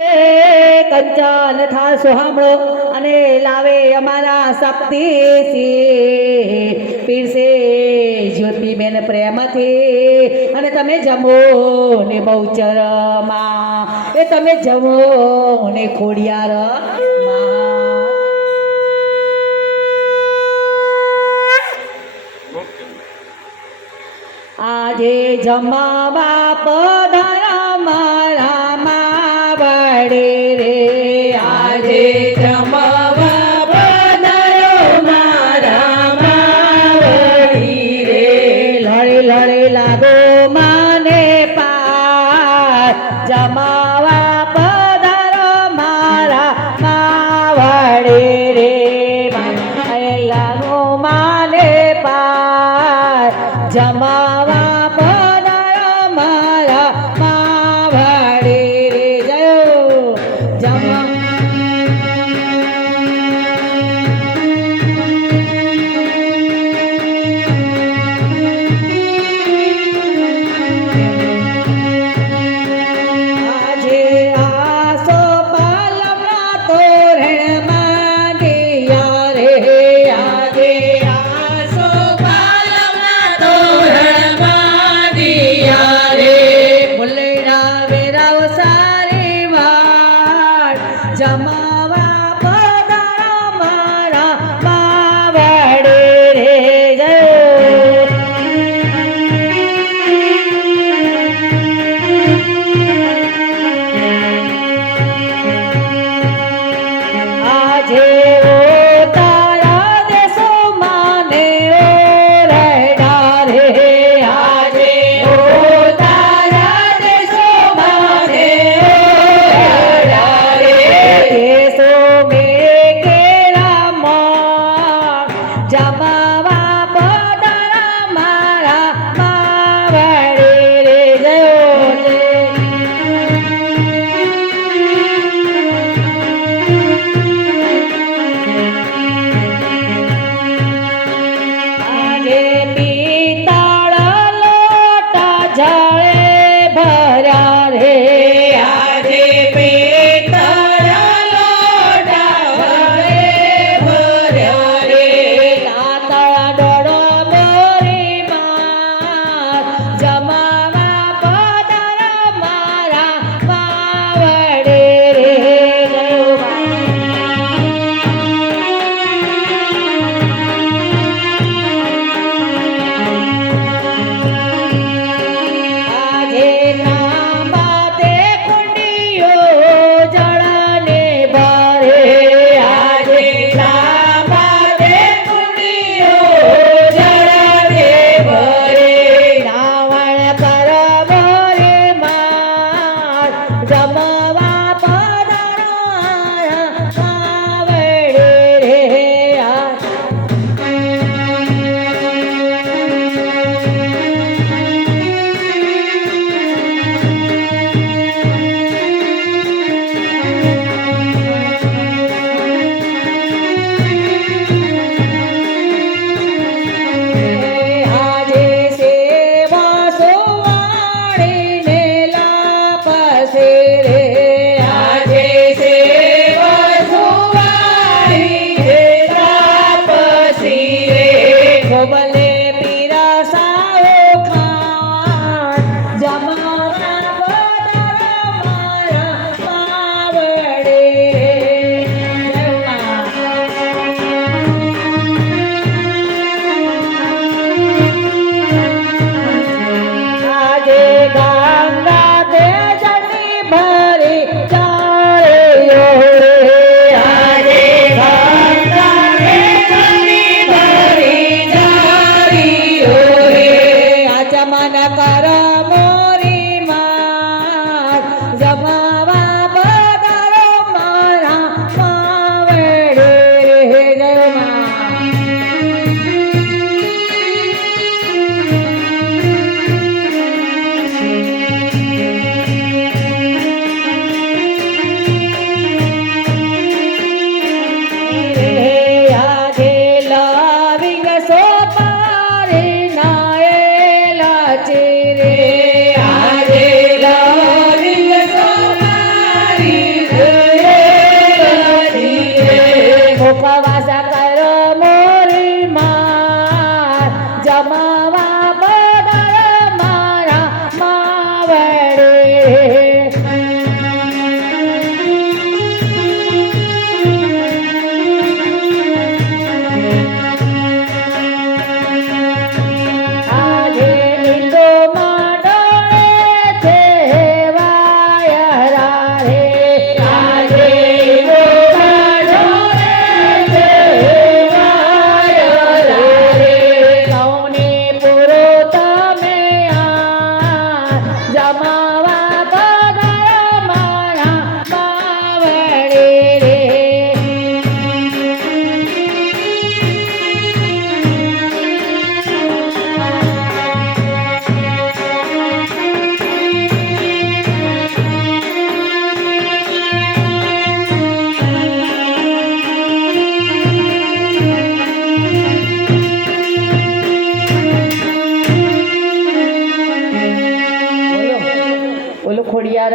કંચન થાસો સાંભળો અને લાવે અમારા સપ્તેશી પીરસે જ્યોતિબેન પ્રેમથી અને તમે જમો ને બહુચરમાં એ તમે જમો ને ખોડિયાર આજે જમાવા પધારા મારા માવડે રે આજે જમાવા પધારો મારા માવડી રે લડે લડે લાગો માને પાર જમાવા પધારો મારા માવડે રે લાગો માને પાર જમાવા પધારો મારા માવડે રે જયો જમા ઉપવાસ કરો મોરી માં જમાવા બદલ મારા માવડે આજે લીલો માંડોળે છે વાયરા રે આજે લીલો માંડોળે છે વાયરા રે સૌની પૂરો તમે આ જમાવા બદલ મારા માવડે રે બોલો ખોડિયાર